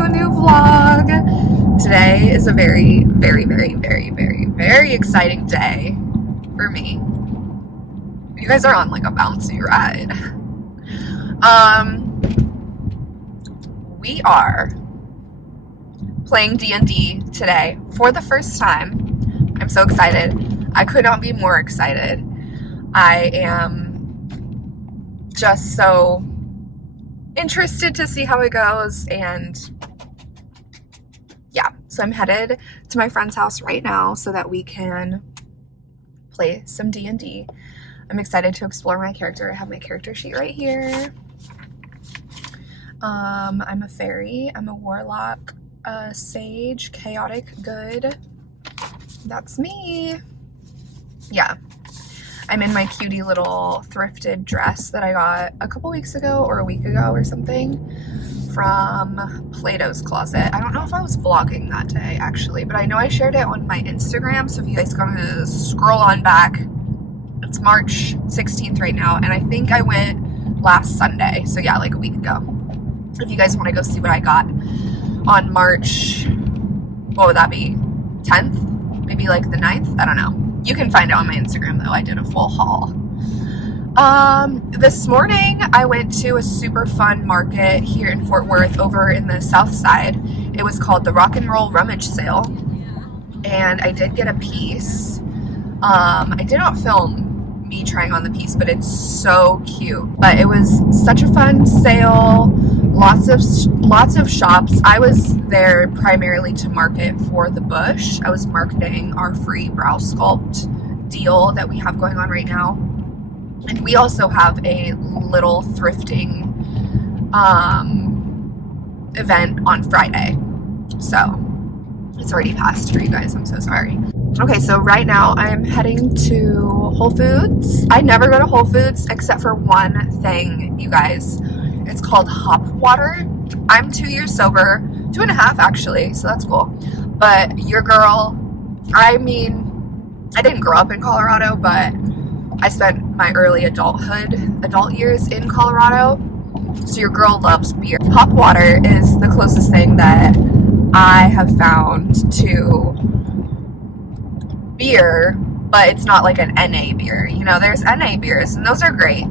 to a new vlog. Today is a very, very, very, very, very, very exciting day for me. You guys are on like a bouncy ride. We are playing D&D today for the first time. I'm so excited. I could not be more excited. I am just so interested to see how it goes, and yeah, so I'm headed to my friend's house right now so that we can play some D&D. I'm excited to explore my character. I have my character sheet right here. I'm a fairy, I'm a warlock, a sage, chaotic good. That's me. Yeah. I'm in my cutie little thrifted dress that I got a couple weeks ago or a week ago or something from Plato's Closet. I don't know if I was vlogging that day actually, but I know I shared it on my Instagram, so if you guys gonna scroll on back, it's March 16th right now, and I think I went last Sunday, so yeah, like a week ago. If you guys want to go see what I got on March, what would that be, 10th? Maybe like the 9th? I don't know. You can find it on my Instagram though. I did a full haul. This morning I went to a super fun market here in Fort Worth over in the south side. It was called the Rock and Roll Rummage Sale, and I did get a piece. I did not film me trying on the piece, but it's so cute. But it was such a fun sale. Lots of shops. I was there primarily to market for the bush. I was marketing our free brow sculpt deal that we have going on right now. And we also have a little thrifting event on Friday. So it's already passed for you guys. I'm so sorry. Okay, so right now I'm heading to Whole Foods. I never go to Whole Foods except for one thing, you guys. It's called hop water. I'm 2 years sober, 2.5 actually, so that's cool. But your girl, I mean, I didn't grow up in Colorado, but I spent my early adult years in Colorado. So your girl loves beer. Hop water is the closest thing that I have found to beer, but it's not like an NA beer. You know, there's NA beers, and those are great.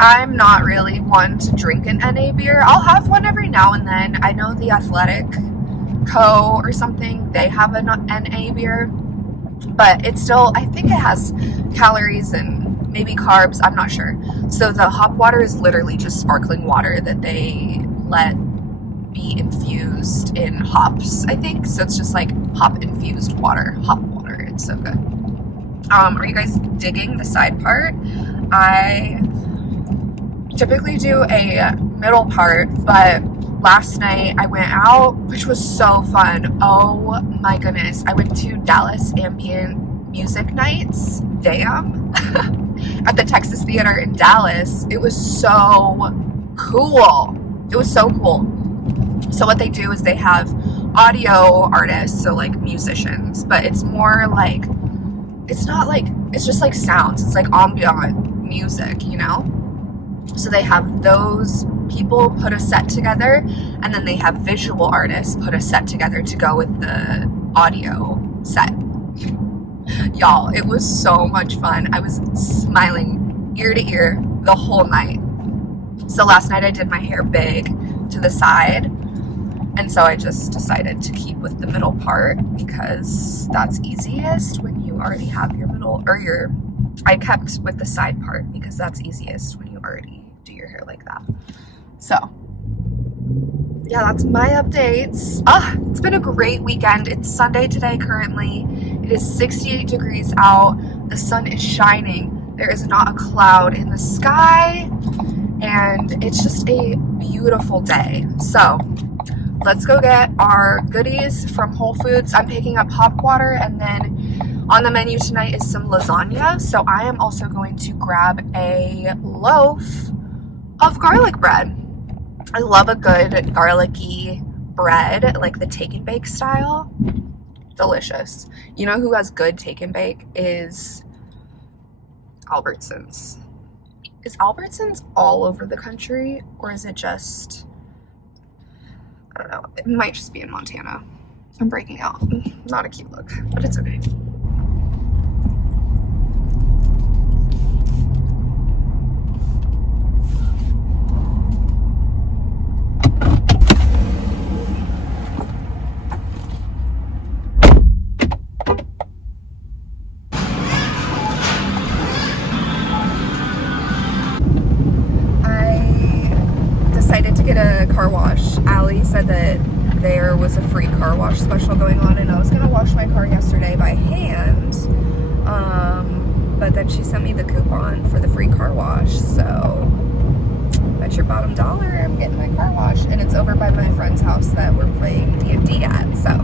I'm not really one to drink an NA beer. I'll have one every now and then. I know the Athletic Co. or something, they have an NA beer, but it's still, I think it has calories and maybe carbs, I'm not sure. So the hop water is literally just sparkling water that they let be infused in hops, I think. So it's just like hop infused water, hop water. It's so good. Are you guys digging the side part? I typically do a middle part, but last night I went out, which was so fun. Oh my goodness. I went to Dallas Ambient Music Nights, damn, at the Texas Theater in Dallas. It was so cool. It was so cool. So what they do is they have audio artists, so like musicians, but it's more like, it's not like, it's just like sounds. It's like ambient music, you know? So they have those people put a set together, and then they have visual artists put a set together to go with the audio set. Y'all, it was so much fun. I was smiling ear to ear the whole night. So last night I did my hair big to the side, and so I just decided to keep with the middle part because that's easiest when you already have your middle, or your, I kept with the side part because that's easiest when you already do your hair like that. So yeah, that's my updates. It's been a great weekend. It's Sunday today currently. It is 68 degrees out. The sun is shining. There is not a cloud in the sky, and it's just a beautiful day. So let's go get our goodies from Whole Foods. I'm picking up hop water, and then on the menu tonight is some lasagna. So I am also going to grab a loaf of garlic bread. I love a good garlicky bread, like the take and bake style. Delicious. You know who has good take and bake is Albertsons. Is Albertsons all over the country, or is it just, I don't know. It might just be in Montana. I'm breaking out. Not a cute look, but it's okay. Decided to get a car wash. Allie said that there was a free car wash special going on, and I was gonna wash my car yesterday by hand, but then she sent me the coupon for the free car wash, so bet your bottom dollar I'm getting my car wash, and it's over by my friend's house that we're playing D&D at. So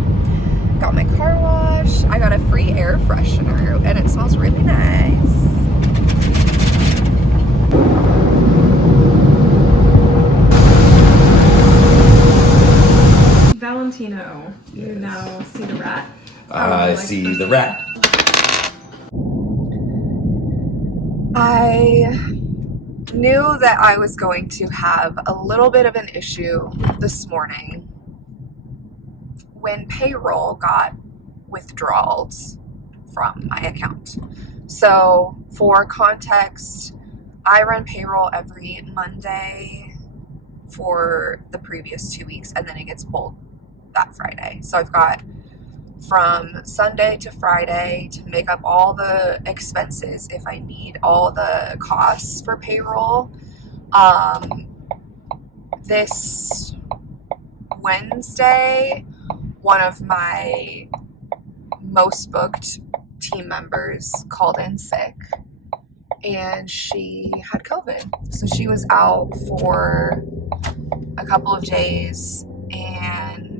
got my car wash. I got a free air freshener, and it smells really nice. Valentino, you now see the rat. I see the rat. I knew that I was going to have a little bit of an issue this morning when payroll got withdrawals from my account. So for context, I run payroll every Monday for the previous 2 weeks, and then it gets pulled that Friday. So I've got from Sunday to Friday to make up all the expenses if I need all the costs for payroll. This Wednesday, one of my most booked team members called in sick, and she had COVID. So she was out for a couple of days, and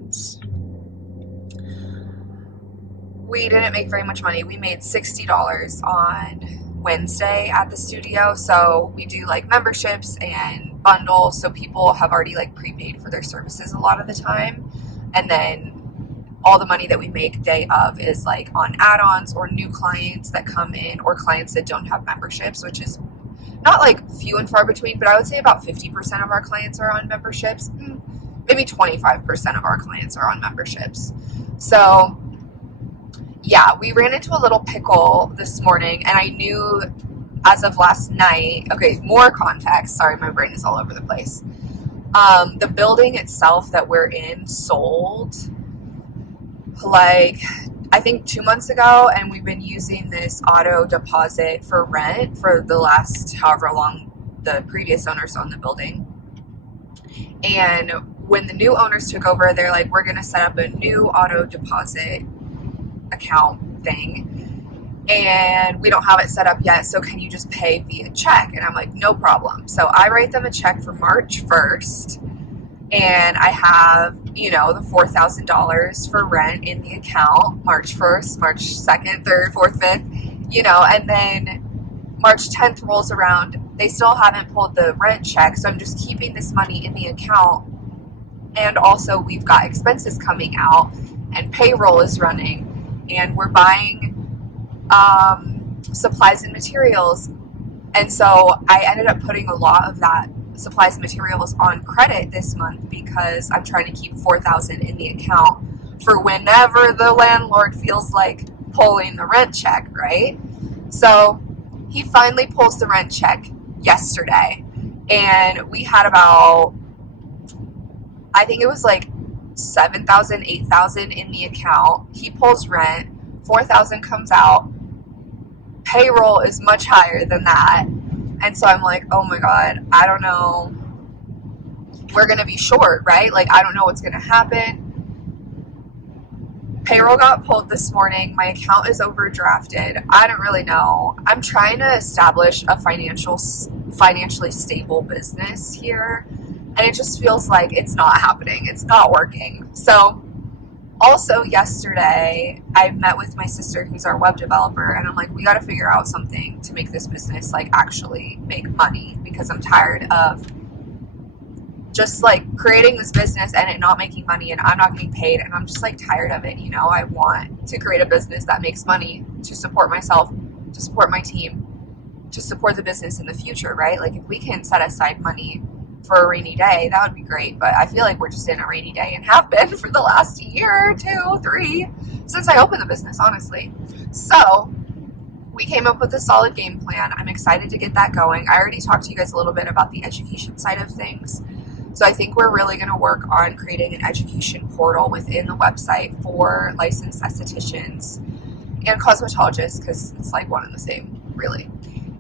we didn't make very much money. We made $60 on Wednesday at the studio. So we do like memberships and bundles. So people have already like prepaid for their services a lot of the time. And then all the money that we make day of is like on add-ons or new clients that come in, or clients that don't have memberships, which is not like few and far between, but I would say about 50% of our clients are on memberships. Maybe 25% of our clients are on memberships. So yeah, we ran into a little pickle this morning, and I knew as of last night, okay, more context, sorry, my brain is all over the place. The building itself that we're in sold like, I think 2 months ago, and we've been using this auto deposit for rent for the last however long the previous owners owned the building. And when the new owners took over, they're like, we're going to set up a new auto deposit account thing, and we don't have it set up yet, so can you just pay via check? And I'm like, no problem. So I write them a check for March 1st, and I have, the $4,000 for rent in the account March 1st, March 2nd, 3rd, 4th, 5th, and then March 10th rolls around. They still haven't pulled the rent check, so I'm just keeping this money in the account. And also we've got expenses coming out, and payroll is running, and we're buying supplies and materials. And so I ended up putting a lot of that supplies and materials on credit this month because I'm trying to keep $4,000 in the account for whenever the landlord feels like pulling the rent check, right? So he finally pulls the rent check yesterday, and we had about, I think it was like $7,000, $8,000 in the account. He pulls rent, $4,000 comes out. Payroll is much higher than that. And so I'm like, oh my God, I don't know. We're going to be short, right? Like, I don't know what's going to happen. Payroll got pulled this morning. My account is overdrafted. I don't really know. I'm trying to establish a financially stable business here, and it just feels like it's not happening. It's not working. So also yesterday, I met with my sister, who's our web developer, and I'm like, we got to figure out something to make this business like actually make money, because I'm tired of just like creating this business and it not making money, and I'm not getting paid, and I'm just like tired of it. I want to create a business that makes money to support myself, to support my team, to support the business in the future, right? Like, if we can set aside money for a rainy day, that would be great. But I feel like we're just in a rainy day and have been for the last year, 2, 3, since I opened the business, honestly. So we came up with a solid game plan. I'm excited to get that going. I already talked to you guys a little bit about the education side of things. So I think we're really going to work on creating an education portal within the website for licensed estheticians and cosmetologists, because it's like one and the same, really.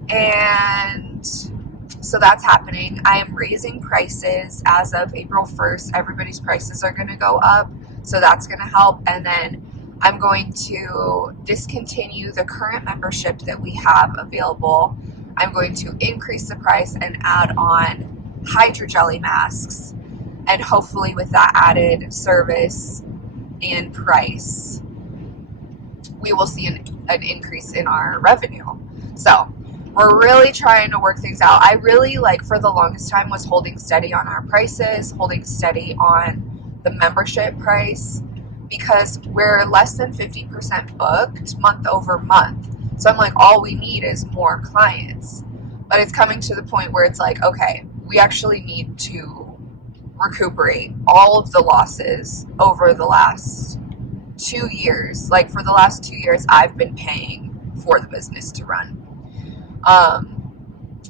And so that's happening. I am raising prices as of April 1st. Everybody's prices are going to go up, so that's going to help. And then I'm going to discontinue the current membership that we have available. I'm going to increase the price and add on hydrogel masks, and hopefully with that added service and price, we will see an increase in our revenue. So we're really trying to work things out. I really, for the longest time, was holding steady on our prices, holding steady on the membership price, because we're less than 50% booked month over month. So I'm like, all we need is more clients. But it's coming to the point where it's like, okay, we actually need to recuperate all of the losses over the last 2 years. For the last 2 years, I've been paying for the business to run.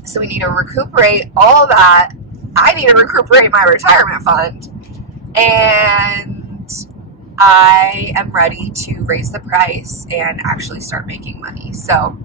So we need to recuperate all that. I need to recuperate my retirement fund. And I am ready to raise the price and actually start making money. So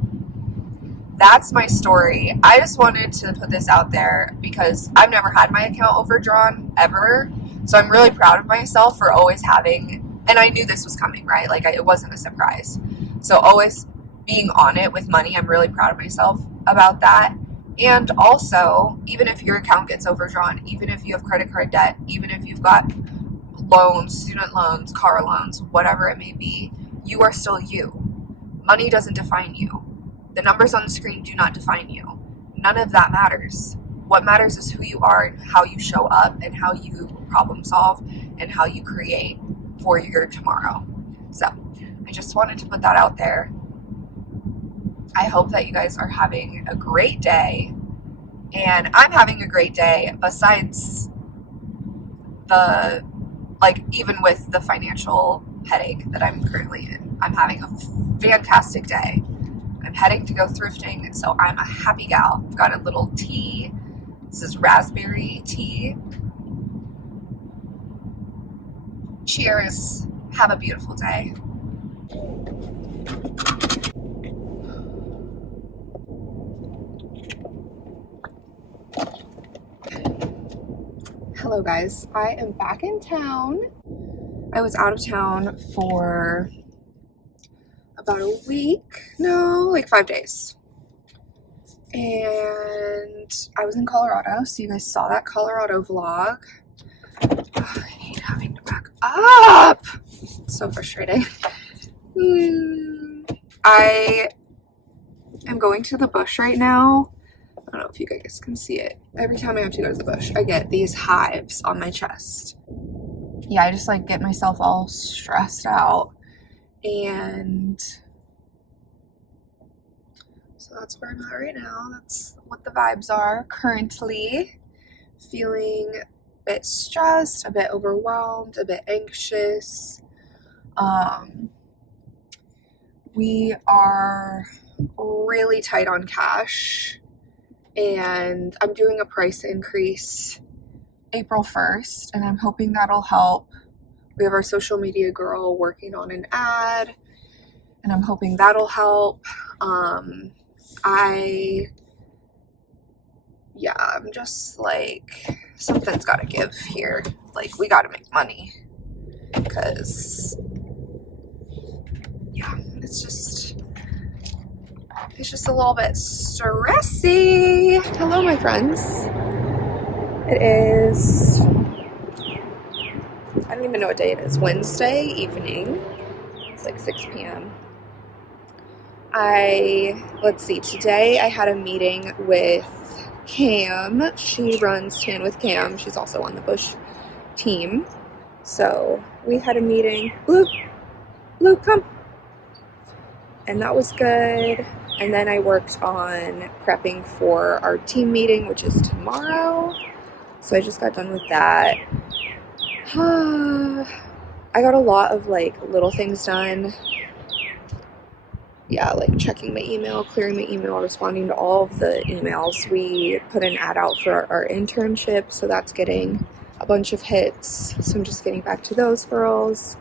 that's my story. I just wanted to put this out there because I've never had my account overdrawn ever. So I'm really proud of myself for always having, and I knew this was coming, right? It wasn't a surprise. So always being on it with money, I'm really proud of myself about that. And also, even if your account gets overdrawn, even if you have credit card debt, even if you've got loans, student loans, car loans, whatever it may be, you are still you. Money doesn't define you. The numbers on the screen do not define you. None of that matters. What matters is who you are and how you show up and how you problem solve and how you create for your tomorrow. So I just wanted to put that out there. I hope that you guys are having a great day, and I'm having a great day besides the, even with the financial headache that I'm currently in. I'm having a fantastic day. I'm heading to go thrifting, and so I'm a happy gal. I've got a little tea. This is raspberry tea. Cheers. Have a beautiful day. Hello guys, I am back in town. I was out of town for about a week, 5 days. And I was in Colorado, so you guys saw that Colorado vlog. Oh, I hate having to back up. It's so frustrating. I am going to the bush right now. I don't know if you guys can see it. Every time I have to go to the bush, I get these hives on my chest. Yeah, I just get myself all stressed out. And so that's where I'm at right now. That's what the vibes are currently. Feeling a bit stressed, a bit overwhelmed, a bit anxious. We are really tight on cash. And I'm doing a price increase April 1st, and I'm hoping that'll help. We have our social media girl working on an ad, and I'm hoping that'll help. I'm just something's got to give here. We got to make money, because it's just a little bit stressy. Hello, my friends. It is, I don't even know what day it is, Wednesday evening. It's 6 p.m. Today I had a meeting with Cam. She runs Tan with Cam. She's also on the Bush team. So we had a meeting. Blue, come. And that was good. And then I worked on prepping for our team meeting, which is tomorrow. So I just got done with that. I got a lot of like little things done. Yeah, like checking my email, clearing my email, responding to all of the emails. We put an ad out for our internship, so that's getting a bunch of hits. So I'm just getting back to those girls.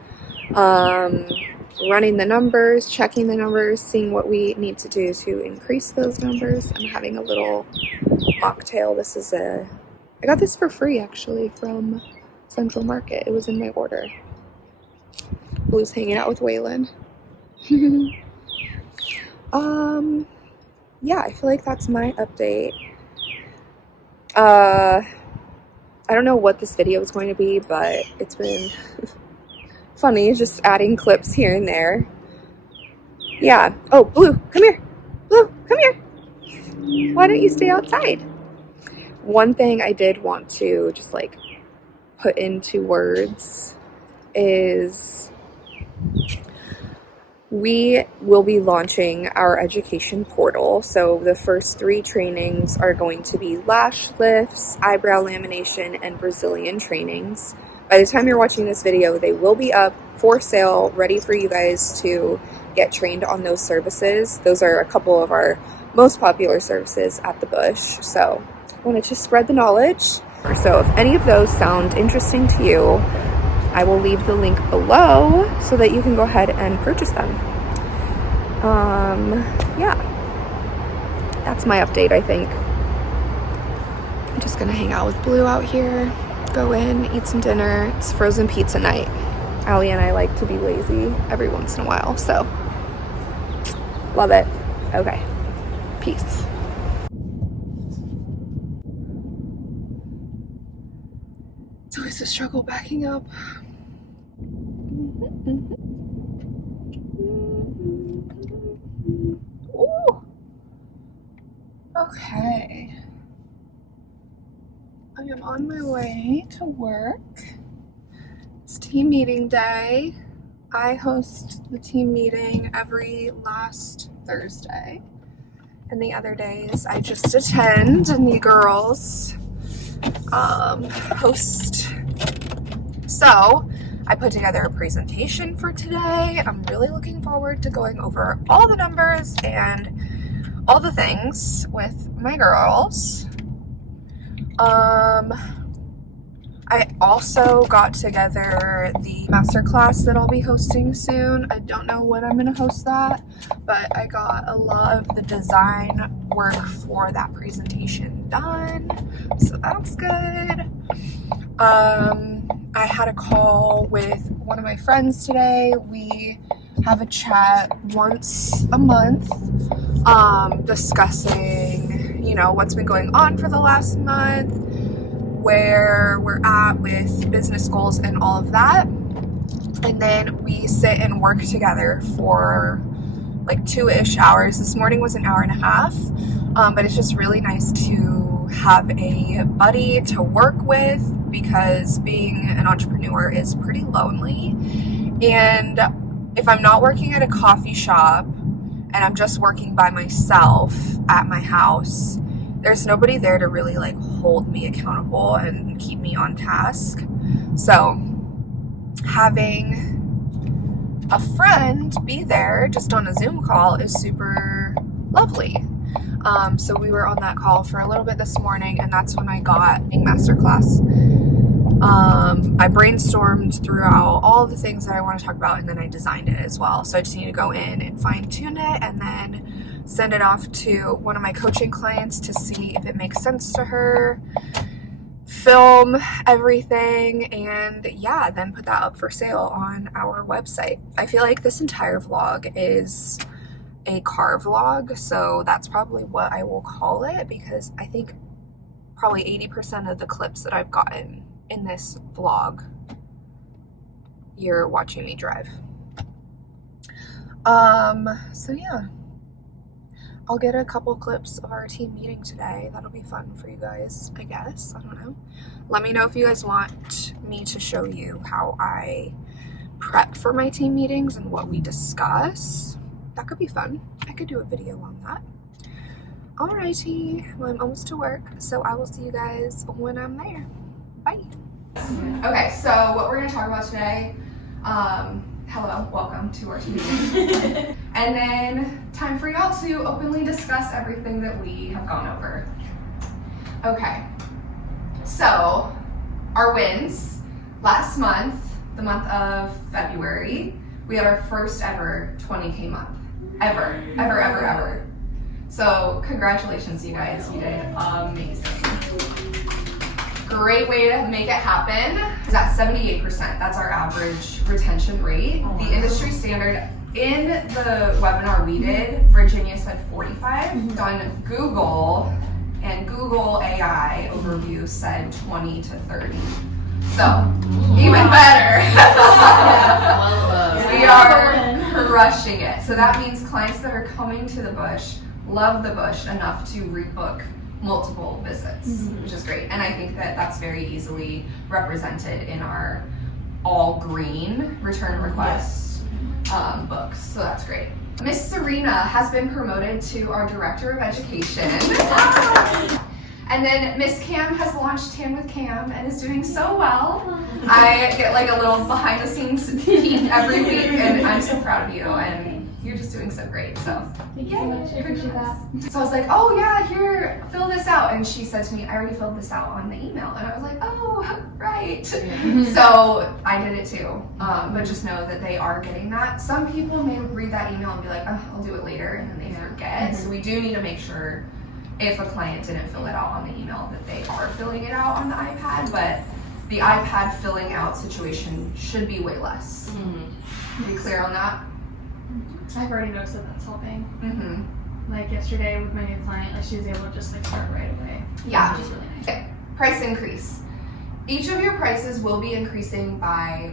Running the numbers, checking the numbers, seeing what we need to do to increase those numbers. I'm having a little mocktail. I got this for free actually from Central Market. It was in my order. Blue's hanging out with Waylon. Yeah, I feel like that's my update. I don't know what this video is going to be, but it's been funny just adding clips here and there. Yeah. Oh, Blue, come here. Blue, come here. Why don't you stay outside? One thing I did want to just like put into words is we will be launching our education portal. So the first 3 trainings are going to be lash lifts, eyebrow lamination, and Brazilian trainings. By the time you're watching this video, they will be up for sale, ready for you guys to get trained on those services. Those are a couple of our most popular services at the Bush. So I wanted to spread the knowledge. So if any of those sound interesting to you, I will leave the link below so that you can go ahead and purchase them. Yeah, that's my update, I think. I'm just gonna hang out with Blue out here, go in, eat some dinner. It's frozen pizza night. Allie and I like to be lazy every once in a while, so love it. Okay, peace. It's always a struggle backing up. Ooh. Okay. I am on my way to work. It's team meeting day. I host the team meeting every last Thursday. And the other days I just attend, and the girls host. So I put together a presentation for today. I'm really looking forward to going over all the numbers and all the things with my girls. I also got together the masterclass that I'll be hosting soon. I don't know when I'm going to host that, but I got a lot of the design work for that presentation done, so that's good. I had a call with one of my friends today. We have a chat once a month, discussing, you know, what's been going on for the last month, where we're at with business goals and all of that. And then we sit and work together for like 2-ish hours. This morning was an hour and a half, but it's just really nice to have a buddy to work with, because being an entrepreneur is pretty lonely. And if I'm not working at a coffee shop and I'm just working by myself at my house, there's nobody there to really like hold me accountable and keep me on task. So having a friend be there just on a Zoom call is super lovely. So we were on that call for a little bit this morning, and that's when I got a masterclass. I brainstormed throughout all the things that I want to talk about, and then I designed it as well. So I just need to go in and fine tune it and then send it off to one of my coaching clients to see if it makes sense to her, film everything, and yeah, then put that up for sale on our website. I feel like this entire vlog is a car vlog, so that's probably what I will call it, because I think probably 80% of the clips that I've gotten in this vlog, you're watching me drive. So yeah, I'll get a couple clips of our team meeting today. That'll be fun for you guys, I guess. I don't know. Let me know if you guys want me to show you how I prep for my team meetings and what we discuss. That could be fun. I could do a video on that. Alrighty, well, I'm almost to work, so I will see you guys when I'm there. Bye. Okay, so what we're going to talk about today, hello, welcome to our meeting. And then time for y'all to openly discuss everything that we have gone over. Okay, so our wins. Last month, the month of February, we had our first ever 20K month. Ever. So congratulations, you guys. You did amazing. Great way to make it happen is at 78%. That's our average retention rate. The industry standard in the webinar we did, Virginia said 45. On Google and Google AI overview said 20 to 30. So even better. We are crushing it. So that means clients that are coming to the Bush love the Bush enough to rebook multiple visits, which is great. And I think that that's very easily represented in our all green return request books. So that's great. Miss Serena has been promoted to our Director of Education. And then Miss Cam has launched Tan with Cam and is doing so well. I get like a little behind the scenes peek every week, and I'm so proud of you, and you're just doing so great. So thank you so much. I appreciate that. So I was like, oh yeah, here, fill this out. And she said to me, I already filled this out on the email. And I was like, oh, right. So I did it too. But just know that they are getting that. Some people may read that email and be like, oh, I'll do it later, and then they forget. So we do need to make sure if a client didn't fill it out on the email that they are filling it out on the iPad. But the iPad filling out situation should be way less. Are you clear on that? I've already noticed that that's helping. Like yesterday with my new client, like she was able to just like start right away. Yeah. Which is really nice. Okay. Price increase. Each of your prices will be increasing by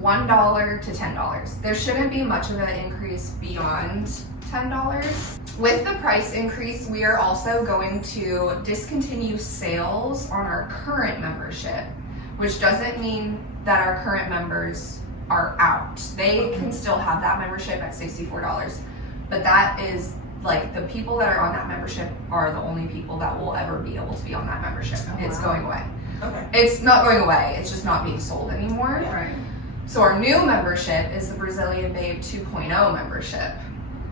$1 to $10. There shouldn't be much of an increase beyond $10. With the price increase, we are also going to discontinue sales on our current membership, which doesn't mean that our current members are out. They can still have that membership at $64, but that is like the people that are on that membership are the only people that will ever be able to be on that membership. It's going away. Okay. It's not going away, it's just not being sold anymore. Right. So our new membership is the Brazilian Babe 2.0 membership.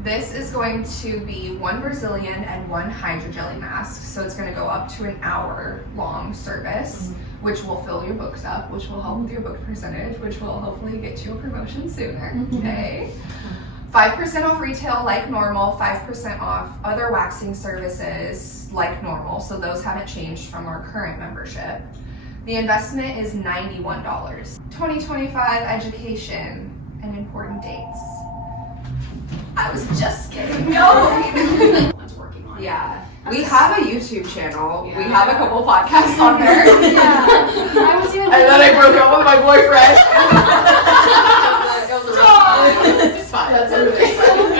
This is going to be 1 Brazilian and 1 hydrogel mask. So it's going to go up to an hour-long service, which will fill your books up, which will help with your book percentage, which will hopefully get you a promotion sooner. Okay. 5% off retail like normal, 5% off other waxing services like normal. So those haven't changed from our current membership. The investment is $91. 2025 education and important dates. I was just kidding. No. Working on it. Yeah. We have a YouTube channel. Yeah. We have a couple podcasts on there. Yeah. I was even. And then I broke up with my boyfriend. It's fine. That's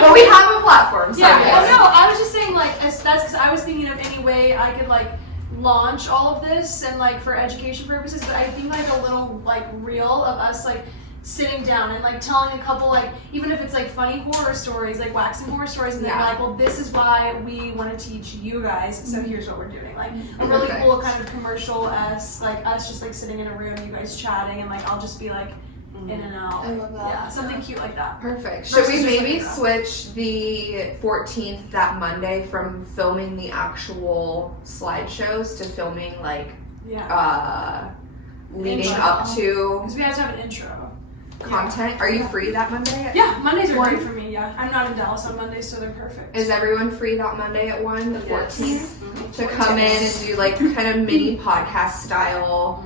But we have a platform. So Yeah. yes. Well, no, I was just saying like that's because I was thinking of any way I could like launch all of this and like for education purposes. But I think like a little like reel of us like sitting down and like telling a couple like even if it's like funny horror stories, like waxing horror stories, and then we're like, well, this is why we want to teach you guys. So here's what we're doing. Like a really cool kind of commercial-esque, like us just like sitting in a room, you guys chatting, and like I'll just be like in and out. I love that. Yeah, something cute like that. Perfect. Should we Versus just maybe like that. switch the 14th, that Monday, from filming the actual slideshows to filming like leading Intro. up to Because we have to have an intro. content? Are you free that Monday? Yeah, Mondays are great for me, yeah. I'm not in Dallas on Mondays, so they're perfect. Is everyone free that Monday at 1, the 14th? To come in and do like kind of mini podcast style,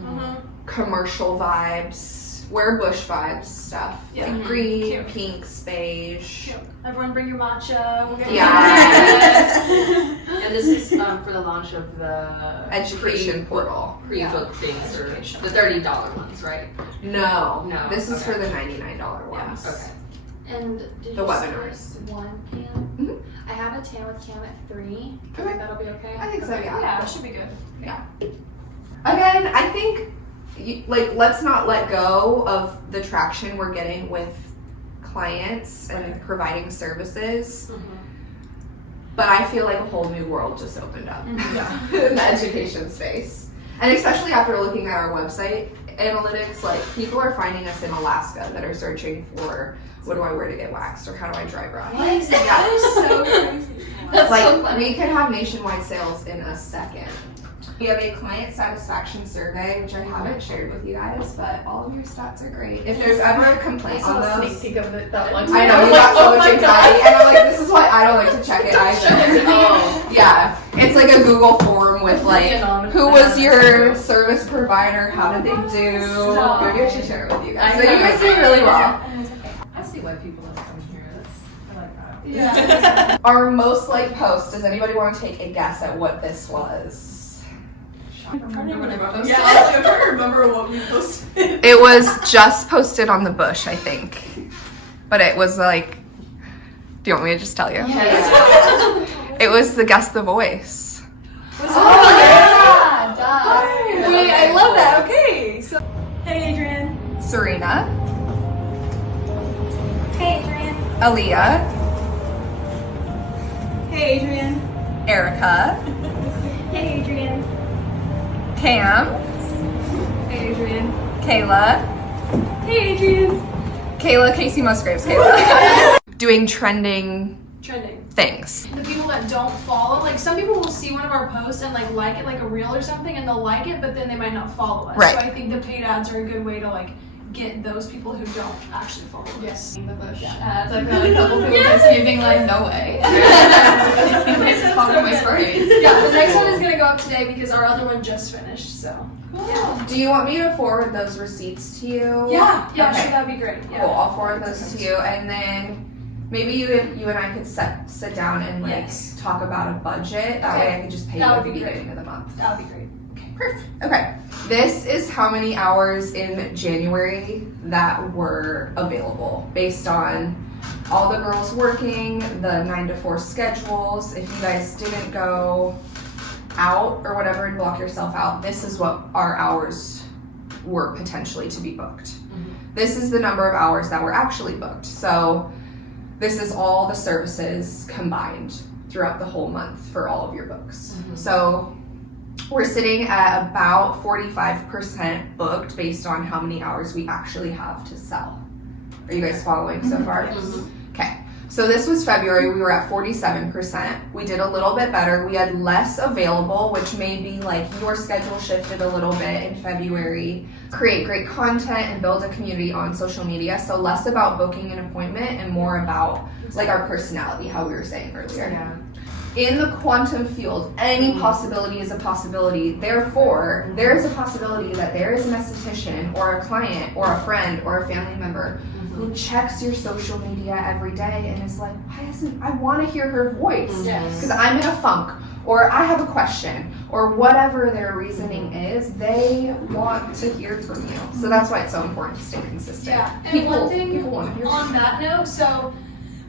commercial vibes, wear bush vibes stuff. Yeah. Like green, Cute. pinks, beige. Cute. Everyone bring your matcha. We'll get Yes. And this is for the launch of the Education portal. pre-book things, or the $30 ones, right? No. No, This is okay. for the $99 ones. Okay. And did The you webinars. say 1 p.m.? I have a tan with Cam at 3. Do you Okay. think that'll be okay? I think so, yeah. Yeah, it should be good. Again, I think, like, let's not let go of the traction we're getting with clients and providing services. but I feel like a whole new world just opened up Mm-hmm. in the education space. And especially after looking at our website analytics, like people are finding us in Alaska that are searching for what do I wear to get waxed or how do I dry brush. Crazy. That is so crazy. That's Like so funny. we could have nationwide sales in a second. We have a client satisfaction survey, which I haven't shared with you guys, but all of your stats are great. If there's ever a complaint on those, peek of it that one. I know you got so much anxiety, and I'm like, this is why I don't like to check it either. Oh. Yeah, it's like a Google form with like, Anonymous. who was your service provider? How did they do? Stop. Maybe I should share it with you guys. I So you know. guys did really well. I see why people don't come here. I like that. Yeah. Our most liked post. Does anybody want to take a guess at what this was? I'm trying to remember. Yeah, I'm trying to remember what we posted. It was just posted on the bush, I think. But it was like, do you want me to just tell you? It was the Guess the Voice. Yeah, duh. Wait, I love that. Okay. So, hey, Adrian. Serena, Hey, Adrian. Aaliyah, Hey, Adrian. Erica, Hey, Adrian. Cam, Hey, Adrian. Kayla, Hey, Adrian. Kayla Casey Musgraves, Kayla. Doing trending Trending. things. The people that don't follow, like some people will see one of our posts and like it like a reel or something, and they'll like it, but then they might not follow us. Right. So I think the paid ads are a good way to like get those people who don't actually follow us. Yes. The bush ads. I've got a couple people just being like, no way. Follow my stories. Yeah, the next one is gonna go up today because our other one just finished. So Do you want me to forward those receipts to you? yeah, Okay. sure, that'd be great. Cool. Yeah. I'll forward those to you, and then maybe you and I could sit down and like Yes. talk about a budget. That way I could just pay you That at would the be great. beginning of the month. That would be great. Okay. This is how many hours in January that were available based on all the girls working, the 9 to 4 schedules. If you guys didn't go out or whatever and block yourself out, this is what our hours were potentially to be booked. This is the number of hours that were actually booked. So this is all the services combined throughout the whole month for all of your books. So we're sitting at about 45% booked based on how many hours we actually have to sell. Are you guys following so far? Okay. So this was February. We were at 47%. We did a little bit better. We had less available, which may be like your schedule shifted a little bit in February. Create great content and build a community on social media. So less about booking an appointment and more about like our personality, how we were saying earlier. Yeah. In the quantum field, any possibility is a possibility. Therefore, there is a possibility that there is an esthetician or a client or a friend or a family member who checks your social media every day and is like, I want to hear her voice Yes. because I'm in a funk or I have a question or whatever their reasoning is, they want to hear from you. So that's why it's so important to stay consistent. Yeah. And one thing people want to hear on from you. that note, so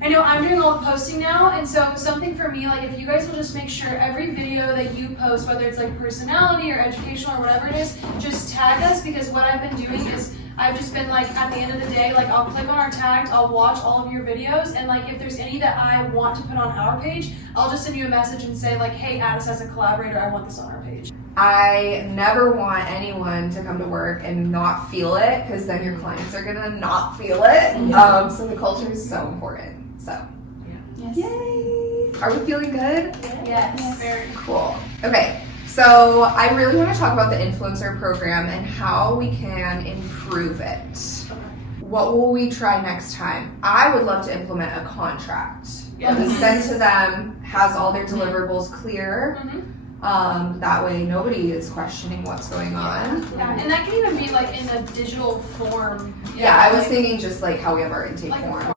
I know I'm doing all the posting now, and so something for me, like if you guys will just make sure every video that you post, whether it's like personality or educational or whatever it is, just tag us, because what I've been doing is I've just been like, at the end of the day, like I'll click on our tags, I'll watch all of your videos, and like if there's any that I want to put on our page, I'll just send you a message and say like, hey, add us as a collaborator, I want this on our page. I never want anyone to come to work and not feel it, because then your clients are gonna not feel it. So the culture is so important. So, Yes. yay! Are we feeling good? Yes. Very. Cool. Okay, so I really want to talk about the influencer program and how we can improve it. What will we try next time? I would love to implement a contract. Yeah. We send to them, has all their deliverables clear. That way nobody is questioning what's going on. Yeah, and that can even be like in a digital form. Yeah, I was thinking just like how we have our intake Like a form.